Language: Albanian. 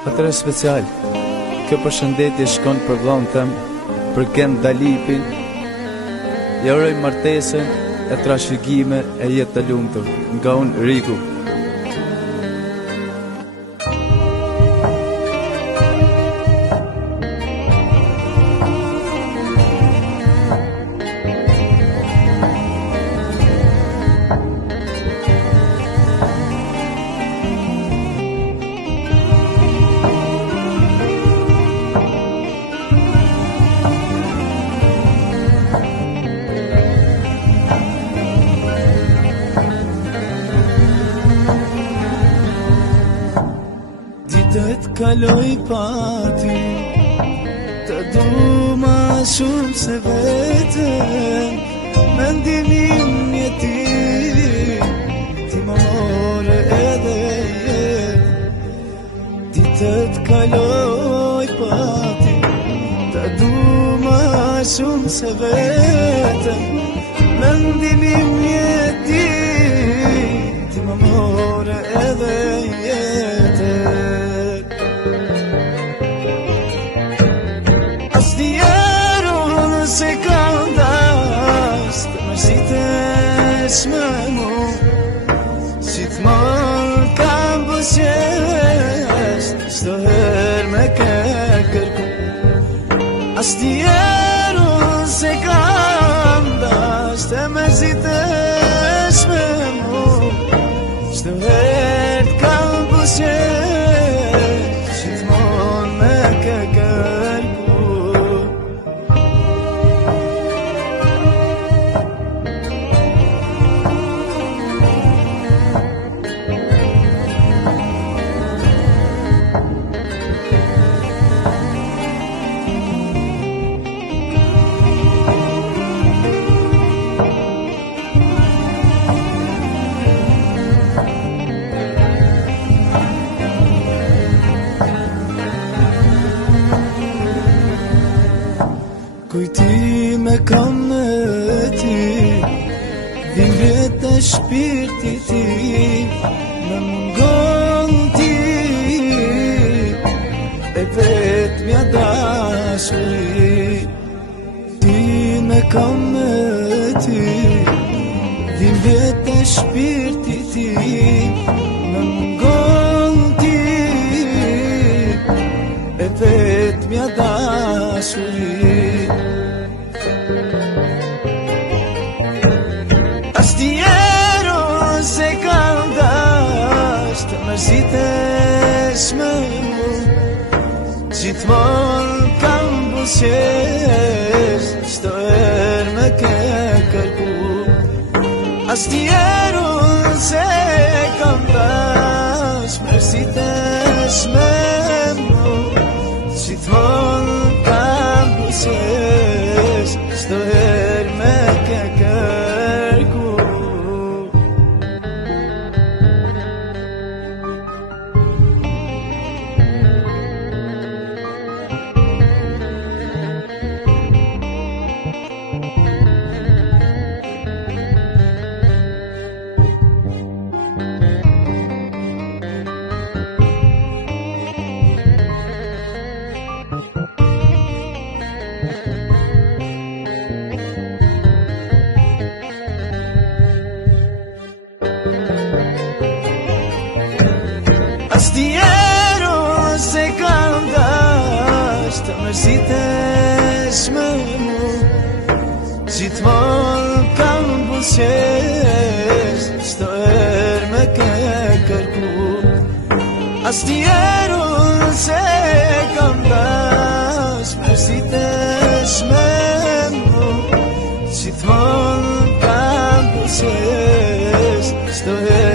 Atëre special, kjo përshëndetje shkon për vllahun tem, për Ken Dalipin. Ja uroj martesën e trashëgime e jetë të lumtur, nga unë Riku. Ditët kaloj pati, të du ma shumë se vetën, mendimin jeti, ti më more edhe jetë. Ditët kaloj pati, të du ma shumë se vetën, mendimin jeti, ti më more edhe jetë. Se kam dash të mërzitesh me mu, si t'monë kam bëqesh, çdo herë me ke kërku. Asnjëherë se kam dash të mërzitesh me mu, çdo herë t'kam bëqesh, si t'monë me ke kërku. Kujtime kam në ti, dhimbjet e shpirti ti, në mungon ti, e vetmja dashuri. Kujtime kam në ti, dhimbjet e shpirti ti, në mungon ti, e vetmja dashuri. Asnjëherë se kam dash të mërzitesh me mu, gjithmonë kam buzëqesh, çdo herë me ke kërku. Asnjëherë se kam dash mërzitesh me mu, gjithmonë kam buzëqesh, çdo herë me ke kërku. Asnjëherë se kam dash të mërzitesh me mu, gjithmonë kam buzëqesh, çdo herë me ke kërku. Asnjëherë se kam dash mërzitesh me mu, gjithmonë kam buzëqesh, çdo herë